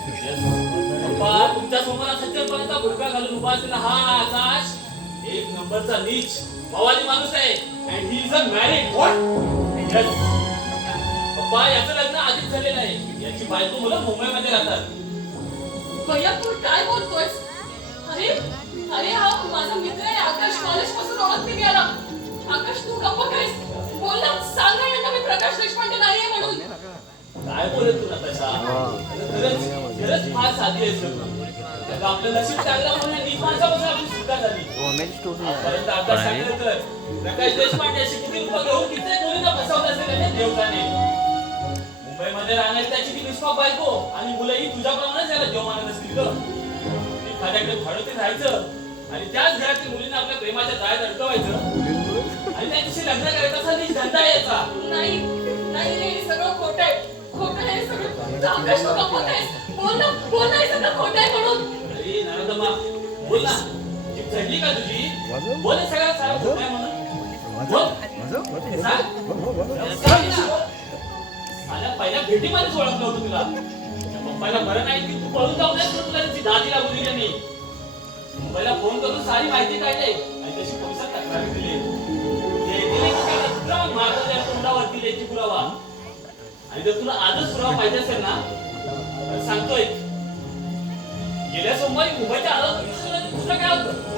पप्पा तुमच्या समोर सज्जनपणाचा भुरका घालून उभा असलेला हा आकाश एक नंबरचा नीच मवाली माणूस आहे and he is a married what yes पप्पा याचं लग्न आधीच झालेलं आहे याची बायको मुलं मुंबईमध्ये राहतात भैया तू काय बोलतोयस अरे अरे हा माझा मित्र आहे आकाश कॉलेज पासून ओळखते मी याला आकाश तू गप्प कायस बोल ना सांग ना यांना मी प्रकाश देशपांडे नाहीये म्हणून काय बोलत तू नताशा खरंच फार साधी आहेस आपलं नशीब चांगलं म्हणून नीट माणसापासून आपली सुटका झाली आतापर्यंत आकाश सांगितलं तर प्रकाश देशपांडे अशी किती रूपं घेऊन किती मुलींना फसवत असेल त्या देवताने मुंबईमध्ये राहणारी त्याची ती निष्पाप बायको आणि मुलंही तुझ्याप्रमाणेच याला देव मानत असतील ग एखाद्याकडे भाडोतीत राहायचं आणि त्याच घरातील मुलींना आपल्या प्रेमाच्या जाळ्यात अडकवायचं आणि त्यांच्याशी लग्न करायचा असा नीच धंदा यायचा नाही नाही हे सगळं खोटं आहे हे सगळं आकाश तू गप्प कायस बोल ना हे सगळं खोटं आहे म्हणून अरे नरदमा बोल ना जीभ चढली का तुझी बोल हे सगळं सारं खोटं आहे म्हणून बोल सांग ना. आल्या पहिल्या भेटीमध्येच ओळखलं होतं तुला पप्पाला बरं नाही की तू पळून जाऊ नयेस तर तुला त्याची दादी लागू दिली नाही मुंबईला फोन करून सारी माहिती काढली आणि तशी पोलिसात तक्रारी दिली तोंडावरती लेखी पुरावा आणि जर तुला आजच पुरावा पाहिजे असेल ना तर सांगतोय गेल्या सोमवारी मुंबईच्या आलो दुसरं काय होतं